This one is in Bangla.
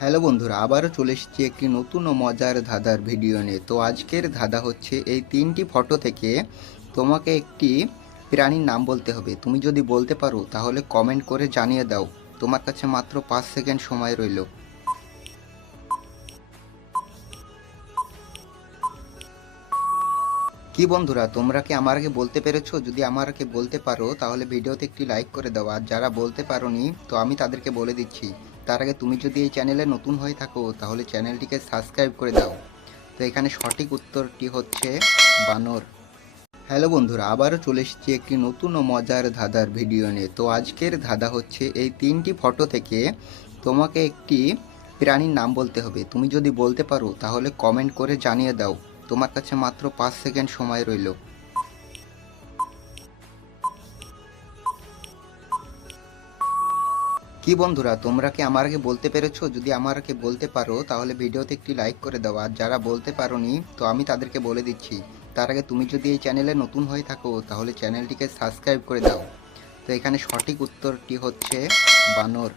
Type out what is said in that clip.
হ্যালো বন্ধুরা, আবারও চলে এসেছি একটি নতুন ও মজার ধাঁধার ভিডিও নিয়ে। তো আজকের ধাঁধা হচ্ছে, এই তিনটি ফটো থেকে তোমাকে একটি প্রাণীর নাম বলতে হবে। তুমি যদি বলতে পারো তাহলে কমেন্ট করে জানিয়ে দাও। তোমার কাছে মাত্র 5 সেকেন্ড সময় রইল। কি বন্ধুরা, তোমরা কি আমার আগে বলতে পেরেছো? যদি আমার আগে বলতে পারো তাহলে ভিডিওতে একটি লাইক করে দাও, আর যারা বলতে পারোনি তো আমি তাদেরকে বলে দিচ্ছি। তার আগে তুমি যদি এই চ্যানেলে নতুন হয়ে থাকো তাহলে চ্যানেলটিকে সাবস্ক্রাইব করে দাও। তো এখানে সঠিক উত্তরটি হচ্ছে বানর। হ্যালো বন্ধুরা, আবারও চলে এসেছি একটি নতুন ও মজার ধাঁধার ভিডিও নিয়ে। তো আজকের ধাঁধা হচ্ছে, এই তিনটি ফটো থেকে তোমাকে একটি প্রাণীর নাম বলতে হবে। তুমি যদি বলতে পারো তাহলে কমেন্ট করে জানিয়ে দাও। তোমার কাছে মাত্র 5 সেকেন্ড সময় রইল। কি বন্ধুরা, তোমরা কি আমার আগে বলতে পেরেছো? যদি আমার আগে বলতে পারো তাহলে ভিডিওতে একটি লাইক করে দাও, আর যারা বলতে পারোনি তো আমি তাদেরকে বলে দিচ্ছি। তার আগে তুমি যদি এই চ্যানেলে নতুন হয়ে থাকো তাহলে চ্যানেলটিকে সাবস্ক্রাইব করে দাও। তো এখানে সঠিক উত্তরটি হচ্ছে বানর।